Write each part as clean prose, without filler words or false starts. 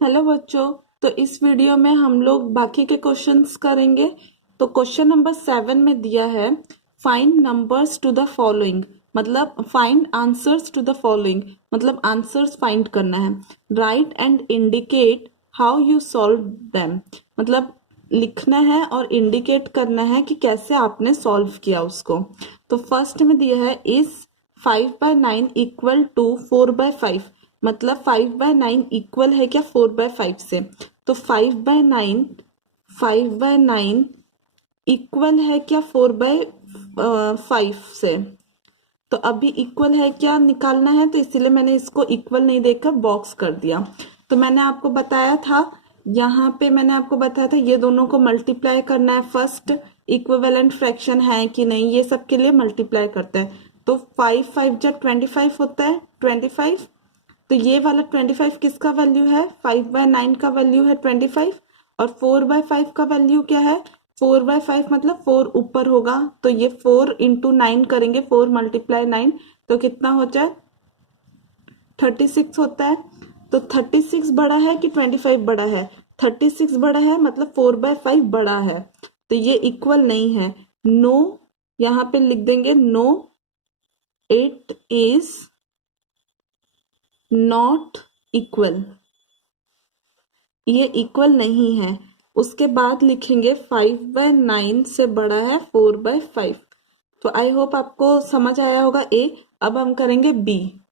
Hello बच्चों। तो इस वीडियो में हम लोग बाकी के क्वेश्चंस करेंगे। तो क्वेश्चन नंबर 7 में दिया है find numbers to the following, मतलब find answers to the following, मतलब आंसर्स फाइंड करना है। Right and indicate how you solve them, मतलब लिखना है और इंडिकेट करना है कि कैसे आपने सॉल्व किया उसको। तो फर्स्ट में दिया है इज 5/9 इक्वल टू 4/5, मतलब 5/9 इक्वल है क्या 4/5 से। तो 5/9 इक्वल है क्या 4/5 से। तो अभी इक्वल है क्या निकालना है, तो इसीलिए मैंने इसको इक्वल नहीं देखकर बॉक्स कर दिया। तो मैंने आपको बताया था, यहाँ पे मैंने आपको बताया था ये दोनों को मल्टीप्लाई करना है। फर्स्ट इक्विवेलेंट फ्रैक्शन है कि नहीं, ये सब के लिए मल्टीप्लाई करता है। तो 5×5 = 25 होता है 25। तो ये वाला 25 किसका वैल्यू है, 5/9 का वैल्यू है 25। और 4/5 का वैल्यू क्या है, 4/5 मतलब 4 ऊपर होगा। तो ये 4 × 9 करेंगे, 4 × 9 तो कितना हो जाए 36 होता है। तो 36 बड़ा है कि 25 बड़ा है, 36 बड़ा है मतलब 4/5 बड़ा है। तो ये इक्वल नहीं है। नो, यहाँ पे लिख देंगे no, it is not equal, ये इक्वल नहीं है। उसके बाद लिखेंगे 5/9 से बड़ा है 4/5। तो आई होप आपको समझ आया होगा ए। अब हम करेंगे बी।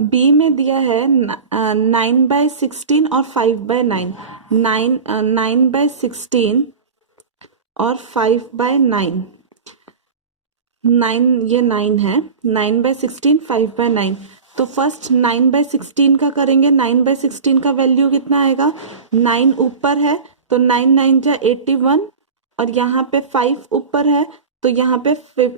बी में दिया है 9/16 और 5/9, 9/16 और 5/9। 9, ये 9 है, 9/16 5/9। तो फर्स्ट 9/16 का करेंगे। 9/16 का वैल्यू कितना आएगा, 9 ऊपर है तो 9×9 = 81, और यहाँ पे 5 ऊपर है तो यहाँ पे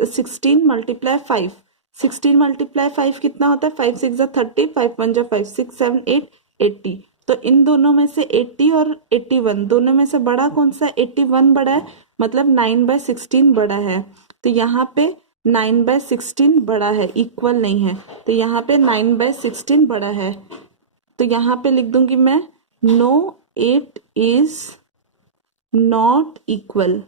16 × 5, 16 × 5 कितना होता है, 5×6 = 30, 5×1 = 5, 6 7 8 80। तो इन दोनों में से 80 और 81 दोनों में से बड़ा कौन सा, 81 बड़ा है, मतलब 9/16 बड़ा है। तो यहाँ पे 9/16 बड़ा है, इक्वल नहीं है। तो यहाँ पे 9/16 बड़ा है। तो यहाँ पे लिख दूंगी मैं no, it is not equal,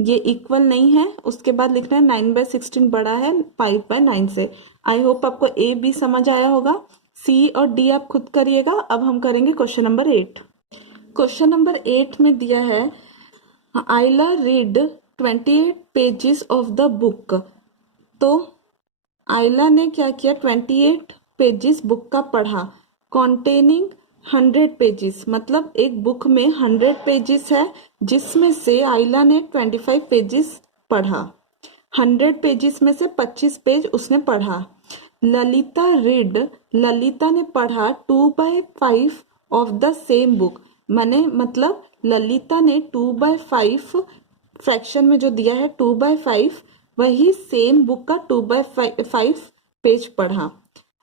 ये इक्वल नहीं है। उसके बाद लिखना है 9/16 बड़ा है 5/9 से। आई होप आपको ए बी समझ आया होगा। सी और डी आप खुद करिएगा। अब हम करेंगे क्वेश्चन नंबर 8। क्वेश्चन नंबर 8 में दिया है Aila read 28 pages of the book. तो आइला ने क्या किया, 28 पेजेस बुक का पढ़ा। कॉन्टेनिंग 100 पेजेस, मतलब एक बुक में 100 पेजेस है, जिसमें से आइला ने 25 पेजेस पढ़ा। 100 पेजेस में से 25 पेज उसने पढ़ा। ललिता रीड, ललिता ने पढ़ा 2/5 ऑफ द सेम बुक। माने मतलब ललिता ने 2/5 फ्रैक्शन में जो दिया है 2/5, वही सेम बुक का 2/5 पेज पढ़ा।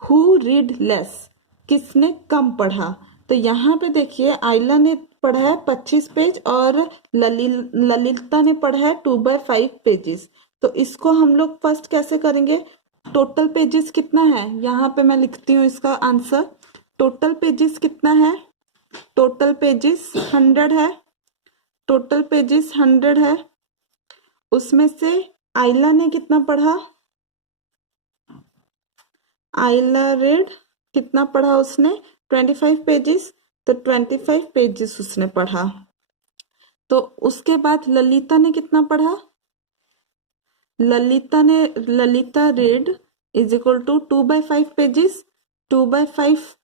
हु रीड लेस, किसने कम पढ़ा। तो यहाँ पे देखिए आइला ने पढ़ा है 25 पेज और ललिता ने पढ़ा है 2/5 पेजेस। तो इसको हम लोग फर्स्ट कैसे करेंगे, टोटल पेजेस कितना है, यहाँ पे मैं लिखती हूँ इसका आंसर। टोटल पेजेस कितना है, टोटल पेजेस 100 है, टोटल पेजेस 100 है। उसमें से आइला ने कितना पढ़ा, आइला रेड कितना पढ़ा उसने, 25 पेजेस। तो 25 पेजेस उसने पढ़ा। तो उसके बाद ललिता ने कितना पढ़ा, ललिता रेड = 2/5 पेजेस, 2/5।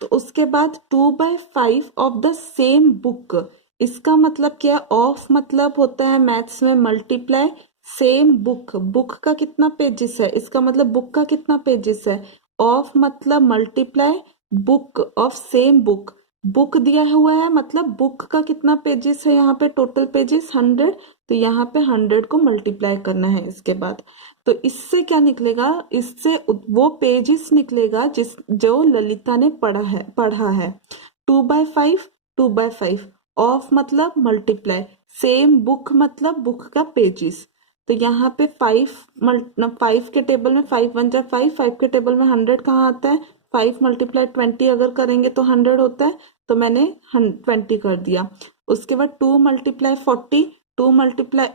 तो उसके बाद 2/5 ऑफ द सेम बुक, इसका मतलब क्या, ऑफ मतलब होता है मैथ्स में मल्टीप्लाई, सेम बुक, बुक का कितना पेजेस है, इसका मतलब बुक का कितना पेजेस है। ऑफ मतलब multiply book of same book, book दिया हुआ है मतलब बुक का कितना पेजेस है, यहाँ पे टोटल पेजेस 100। तो यहाँ पे 100 को मल्टीप्लाई करना है इसके बाद। तो इससे क्या निकलेगा, इससे वो पेजेस निकलेगा जो ललिता ने पढ़ा है 2/5, 2/5। ऑफ मतलब मल्टीप्लाई, सेम बुक मतलब बुक का पेजेस। तो यहाँ पे 5 के टेबल में 5×1 = 5, 5 के टेबल में 100 कहाँ आता है, 5 मल्टीप्लाई 20 अगर करेंगे तो 100 होता है, तो मैंने 20 कर दिया। उसके बाद 2 मल्टीप्लाई 40, 2 मल्टीप्लाई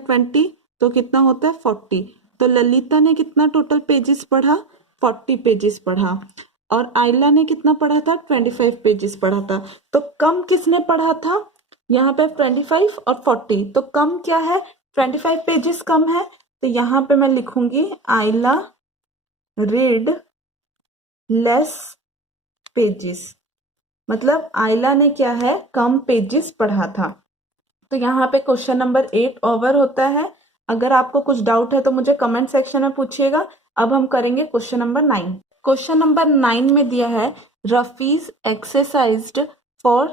20 तो कितना होता है 40। तो ललिता ने कितना टोटल पेजेस पढ़ा, 40 पेजेस पढ़ा, और आइला ने कितना पढ़ा था, 25 पेजेस पढ़ा था। तो कम किसने पढ़ा था, यहाँ पे 25 और 40, तो कम क्या है, 25 पेजेस कम है। तो यहाँ पे मैं लिखूंगी आइला रीड लेस पेजेस, मतलब आइला ने क्या है, कम पेजेस पढ़ा था। तो यहाँ पे क्वेश्चन नंबर 8 ओवर होता है। अगर आपको कुछ डाउट है तो मुझे कमेंट सेक्शन में पूछिएगा। अब हम करेंगे क्वेश्चन नंबर 9। क्वेश्चन नंबर 9 में दिया है Rafiq exercised for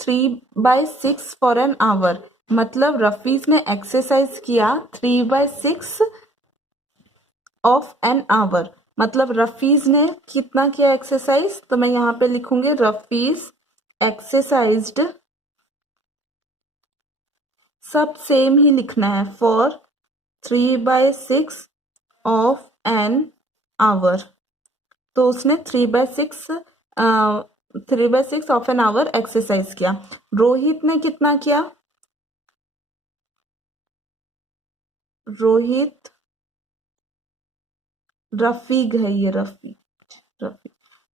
3/6 for an hour, मतलब रफीज ने एक्सरसाइज किया 3/6 ऑफ एन आवर, मतलब रफीज ने कितना किया एक्सरसाइज, तो मैं यहाँ पे लिखूंगी रफीज एक्सरसाइज्ड, सब सेम ही लिखना है, फॉर 3/6 ऑफ एन आवर। तो उसने 3/6 ऑफ एन आवर एक्सरसाइज किया। रोहित ने कितना किया, रोहित रफीक है ये, Rafiq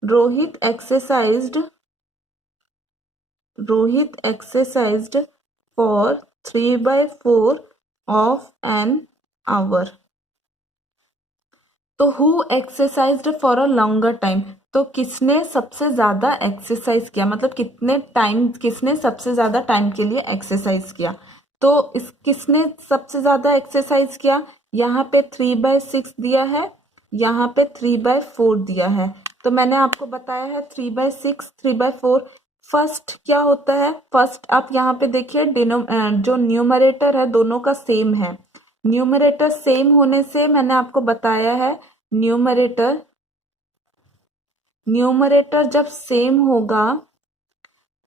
Rohit exercised for 3/4 of an hour. तो who exercised for a longer time, तो किसने सबसे ज्यादा एक्सरसाइज किया, मतलब किसने सबसे ज्यादा टाइम के लिए एक्सरसाइज किया। तो किसने सबसे ज्यादा एक्सरसाइज किया, यहाँ पे 3/6 दिया है, यहाँ पे 3/4 दिया है। तो मैंने आपको बताया है 3/6 3/4 फर्स्ट क्या होता है, फर्स्ट आप यहाँ पे देखिए जो न्यूमरेटर है दोनों का सेम है। न्यूमरेटर सेम होने से मैंने आपको बताया है न्यूमरेटर जब सेम होगा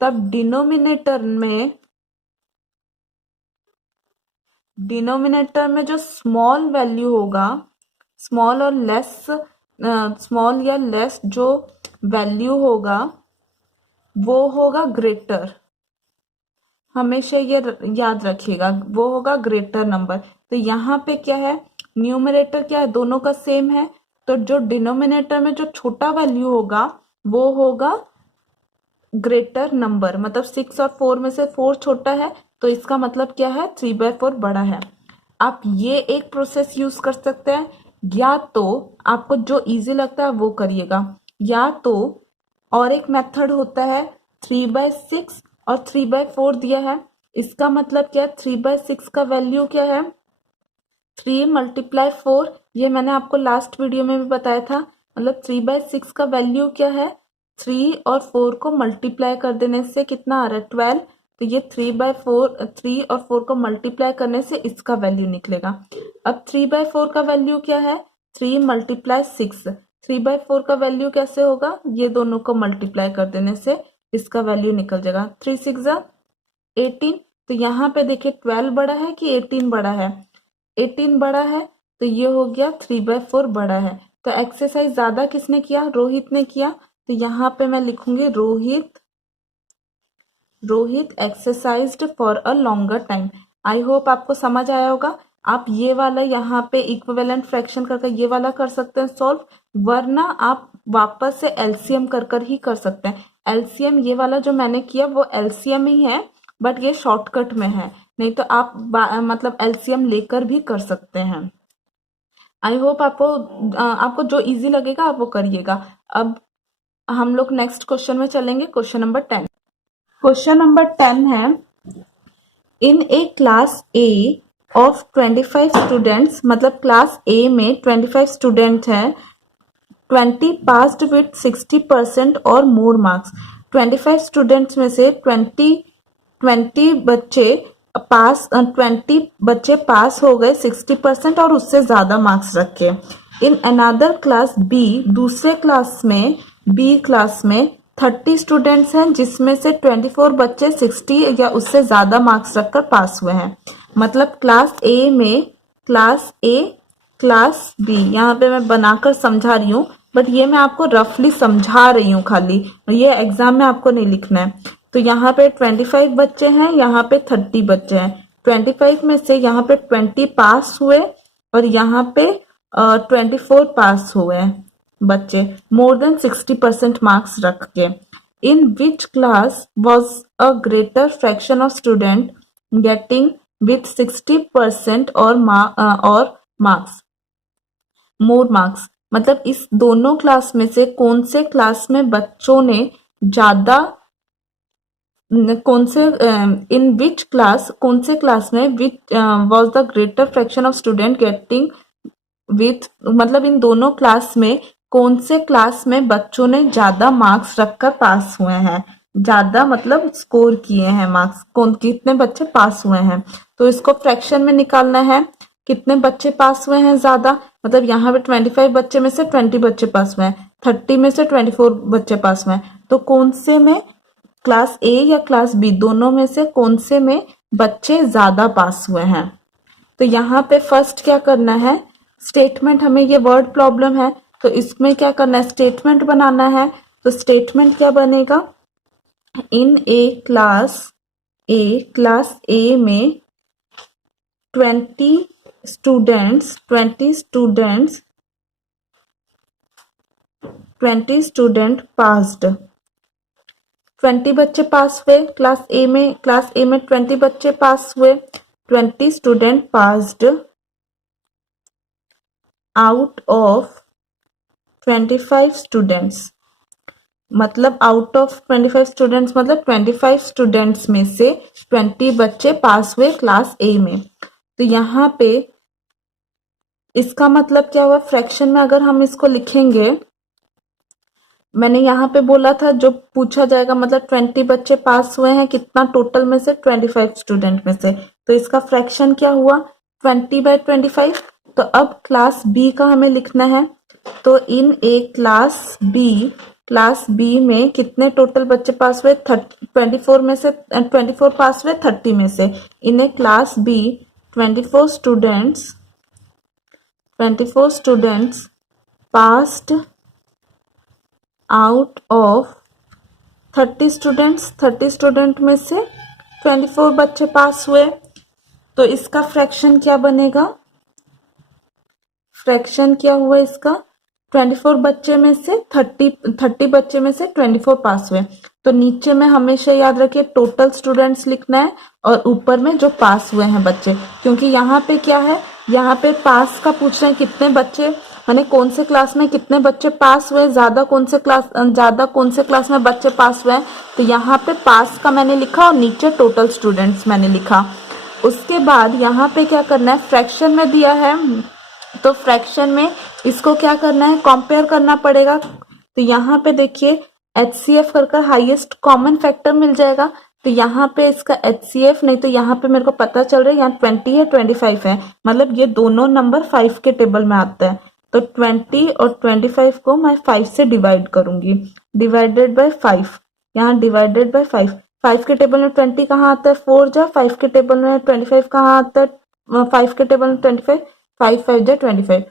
तब डिनोमिनेटर में जो स्मॉल वैल्यू होगा, स्मॉल या लेस जो वैल्यू होगा वो होगा ग्रेटर, हमेशा ये याद रखिएगा, वो होगा ग्रेटर नंबर। तो यहाँ पे क्या है, न्यूमरेटर क्या है, दोनों का सेम है, तो जो डिनोमिनेटर में जो छोटा वैल्यू होगा वो होगा ग्रेटर नंबर, मतलब 6 और 4 में से 4 छोटा है, तो इसका मतलब क्या है 3/4 बड़ा है। आप ये एक प्रोसेस यूज कर सकते हैं, या तो आपको जो इजी लगता है वो करिएगा, या तो और एक मेथड होता है 3/6 और 3/4 दिया है, इसका मतलब क्या है 3/6 का वैल्यू क्या है 3 मल्टीप्लाई 4, ये मैंने आपको लास्ट वीडियो में भी बताया था, मतलब 3/6 का वैल्यू क्या है 3 और 4 को मल्टीप्लाई कर देने से कितना आ रहा है 12, तो ये 3 और 4 को मल्टीप्लाई करने से इसका वैल्यू निकलेगा। अब 3/4 का वैल्यू क्या है 3 मल्टीप्लाई 6, 3/4 का वैल्यू कैसे होगा, ये दोनों को मल्टीप्लाई कर देने से इसका वैल्यू निकल जाएगा 3 6 18। तो यहाँ पे देखिए 12 बड़ा है कि 18 बड़ा है, 18 बड़ा है, तो ये हो गया 3/4 बड़ा है। तो एक्सरसाइज ज्यादा किसने किया, रोहित ने किया, तो यहाँ पे मैं लिखूंगी Rohit exercised for a longer time. I hope आपको समझ आया होगा। आप ये वाला यहाँ पे इक्विवेलेंट फ्रैक्शन करके ये वाला कर सकते हैं सॉल्व, वरना आप वापस से एलसीएम कर ही कर सकते हैं। एलसीएम ये वाला जो मैंने किया वो एलसीएम ही है, बट ये शॉर्टकट में है, नहीं तो आप मतलब एलसीएम लेकर भी कर सकते हैं। आई होप आपको जो इजी लगेगा आप वो करिएगा। अब हम लोग नेक्स्ट क्वेश्चन में चलेंगे, क्वेश्चन नंबर 10। क्वेश्चन नंबर 10 है, इन A class A of 25 students, मतलब क्लास ए में 25 स्टूडेंट है, 20 पास्ड विथ 60% और मोर मार्क्स। 25 स्टूडेंट्स में से 20 बच्चे पास हो गए 60% और उससे ज्यादा मार्क्स रख के। इन अनदर क्लास बी, दूसरे क्लास में बी क्लास में 30 स्टूडेंट्स हैं जिसमें से 24 बच्चे 60 या उससे ज्यादा मार्क्स रखकर पास हुए हैं। मतलब क्लास ए में क्लास ए क्लास बी, यहाँ पे मैं बनाकर समझा रही हूँ, बट ये मैं आपको रफली समझा रही हूँ खाली, ये एग्जाम में आपको नहीं लिखना है। तो यहाँ पे 25 बच्चे हैं, यहाँ पे 30 बच्चे हैं। 25 में से यहाँ पे 20 पास हुए और यहाँ पे 24 पास हुए बच्चे, मोर देन 60% मार्क्स रख के। In which class was a greater fraction of student getting with 60% और मार्क्स, मोर मार्क्स, मतलब इस दोनों क्लास में से कौन से क्लास में बच्चों ने ज्यादा, कौन से इन विच क्लास, कौन से क्लास में which was the greater fraction of student getting with, मतलब इन दोनों क्लास में कौन से क्लास में बच्चों ने ज्यादा मार्क्स रखकर पास हुए हैं, ज्यादा मतलब स्कोर किए हैं मार्क्स, कौन कितने बच्चे पास हुए हैं। तो इसको फ्रैक्शन में निकालना है, कितने बच्चे पास हुए हैं ज्यादा, मतलब यहाँ पे 25 बच्चे में से 20 बच्चे पास हुए हैं, 30 में से 24 बच्चे पास हुए हैं। तो कौन से में, क्लास ए या क्लास बी, दोनों में से कौन से में बच्चे ज्यादा पास हुए हैं। तो यहाँ पे फर्स्ट क्या करना है, स्टेटमेंट, हमें ये वर्ड प्रॉब्लम है तो इसमें क्या करना है, स्टेटमेंट बनाना है। तो स्टेटमेंट क्या बनेगा, इन ए, क्लास ए में 20 स्टूडेंट पास्ड, 20 बच्चे पास हुए क्लास ए में 20 बच्चे पास हुए, 20 student passed out of 25 students, मतलब आउट ऑफ 25 स्टूडेंट्स मतलब 25 स्टूडेंट्स में से 20 बच्चे पास हुए क्लास ए में। तो यहाँ पे इसका मतलब क्या हुआ, फ्रैक्शन में अगर हम इसको लिखेंगे, मैंने यहाँ पे बोला था जो पूछा जाएगा, मतलब 20 बच्चे पास हुए हैं कितना टोटल में से, 25 स्टूडेंट में से। तो इसका फ्रैक्शन क्या हुआ, 20/25। तो अब क्लास बी का हमें लिखना है। तो इन ए क्लास बी में कितने टोटल बच्चे पास हुए, 24 में से 24 पास हुए 30 में से। In A class B 24 students passed out of 30 students, 30 student में से 24 बच्चे पास हुए। तो इसका फ्रैक्शन क्या बनेगा, फ्रैक्शन क्या हुआ इसका, 24 बच्चे में से 30 बच्चे में से 24 पास हुए। तो नीचे में हमेशा याद रखिए टोटल स्टूडेंट्स लिखना है और ऊपर में जो पास हुए हैं बच्चे, क्योंकि यहाँ पे क्या है, यहाँ पे पास का पूछ रहे हैं कितने बच्चे, माने कौन से क्लास में कितने बच्चे पास हुए, ज्यादा कौन से क्लास में बच्चे पास हुए हैं। तो यहाँ पे पास का मैंने लिखा और नीचे टोटल स्टूडेंट्स मैंने लिखा। उसके बाद यहाँ पे क्या करना है, फ्रैक्शन में दिया है तो फ्रैक्शन में इसको क्या करना है, कंपेयर करना पड़ेगा। तो यहाँ पे देखिए HCF कर हाईएस्ट कॉमन फैक्टर मिल जाएगा। तो यहाँ पे इसका HCF, नहीं तो यहाँ पे मेरे को पता चल रहा है यहाँ 20 है 25 है, मतलब ये दोनों नंबर 5 के टेबल में आता है। तो 20 और 25 को मैं 5 से डिवाइड करूंगी, डिवाइडेड बाय 5, यहाँ डिवाइडेड बाय 5। 5 के टेबल में 20 कहाँ आता है, 4 जा, 5 के टेबल में 25 कहाँ आता है, 5 के टेबल में 25, 5 5 जा 25।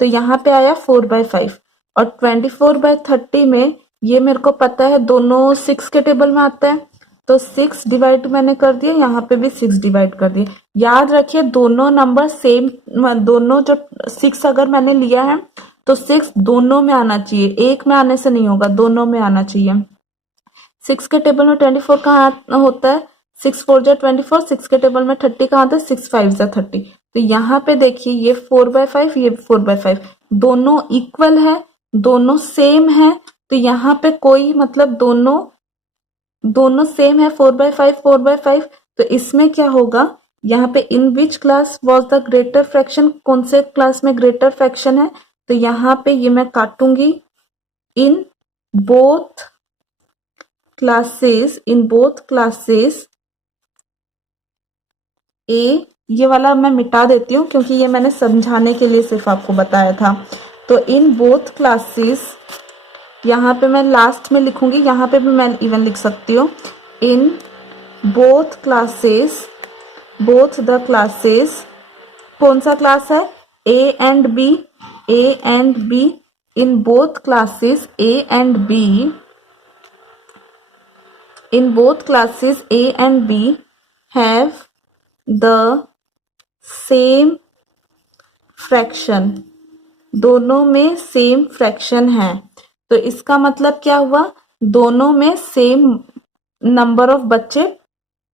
तो यहाँ पे आया 4/5 और 24/30 में ये मेरे को पता है दोनों 6 के टेबल में आता है। तो 6 डिवाइड मैंने कर दिया, यहाँ पे भी 6 डिवाइड कर दिए। याद रखिए दोनों नंबर सेम, दोनों जो 6 अगर मैंने लिया है तो 6 दोनों में आना चाहिए, एक में आने से नहीं होगा, दोनों में आना चाहिए। 6 के टेबल में 24 कहाँ होता है, 6 4 जा 24, 6 के टेबल में 30 कहाँ आता है, 6 5 जा 30। तो यहाँ पे देखिए ये 4/5 ये 4/5, दोनों इक्वल है, दोनों सेम है। तो यहाँ पे कोई मतलब दोनों सेम है, 4/5 4/5। तो इसमें क्या होगा, यहाँ पे in which class was the greater fraction, कौन से क्लास में ग्रेटर फ्रैक्शन है। तो यहाँ पे ये मैं काटूंगी, इन बोथ क्लासेस ए, ये वाला मैं मिटा देती हूँ क्योंकि ये मैंने समझाने के लिए सिर्फ आपको बताया था। तो इन बोथ क्लासेस, यहाँ पे मैं लास्ट में लिखूंगी, यहाँ पे भी मैं इवन लिख सकती हूँ, इन बोथ द क्लासेस, कौन सा क्लास है, A and B in both classes A and B, in both classes A and B have the same fraction, दोनों में सेम फ्रैक्शन है। तो इसका मतलब क्या हुआ, दोनों में सेम नंबर ऑफ बच्चे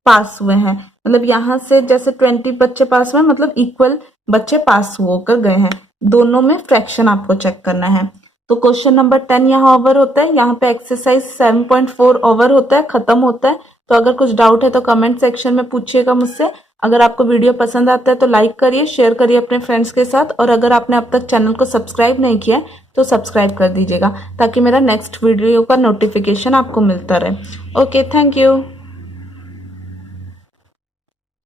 पास हुए हैं। मतलब यहां से जैसे 20 बच्चे पास हुए, मतलब इक्वल बच्चे पास होकर गए हैं। दोनों में फ्रैक्शन आपको चेक करना है। तो क्वेश्चन नंबर 10 यहाँ ओवर होता है, यहाँ पे एक्सरसाइज 7.4 ओवर होता है, खत्म होता है। तो अगर कुछ डाउट है तो कमेंट सेक्शन में पूछिएगा मुझसे। अगर आपको वीडियो पसंद आता है तो लाइक करिए, शेयर करिए अपने फ्रेंड्स के साथ, और अगर आपने अब तक चैनल को सब्सक्राइब नहीं किया तो सब्सक्राइब कर दीजिएगा ताकि मेरा नेक्स्ट वीडियो का नोटिफिकेशन आपको मिलता रहे। Okay, thank you.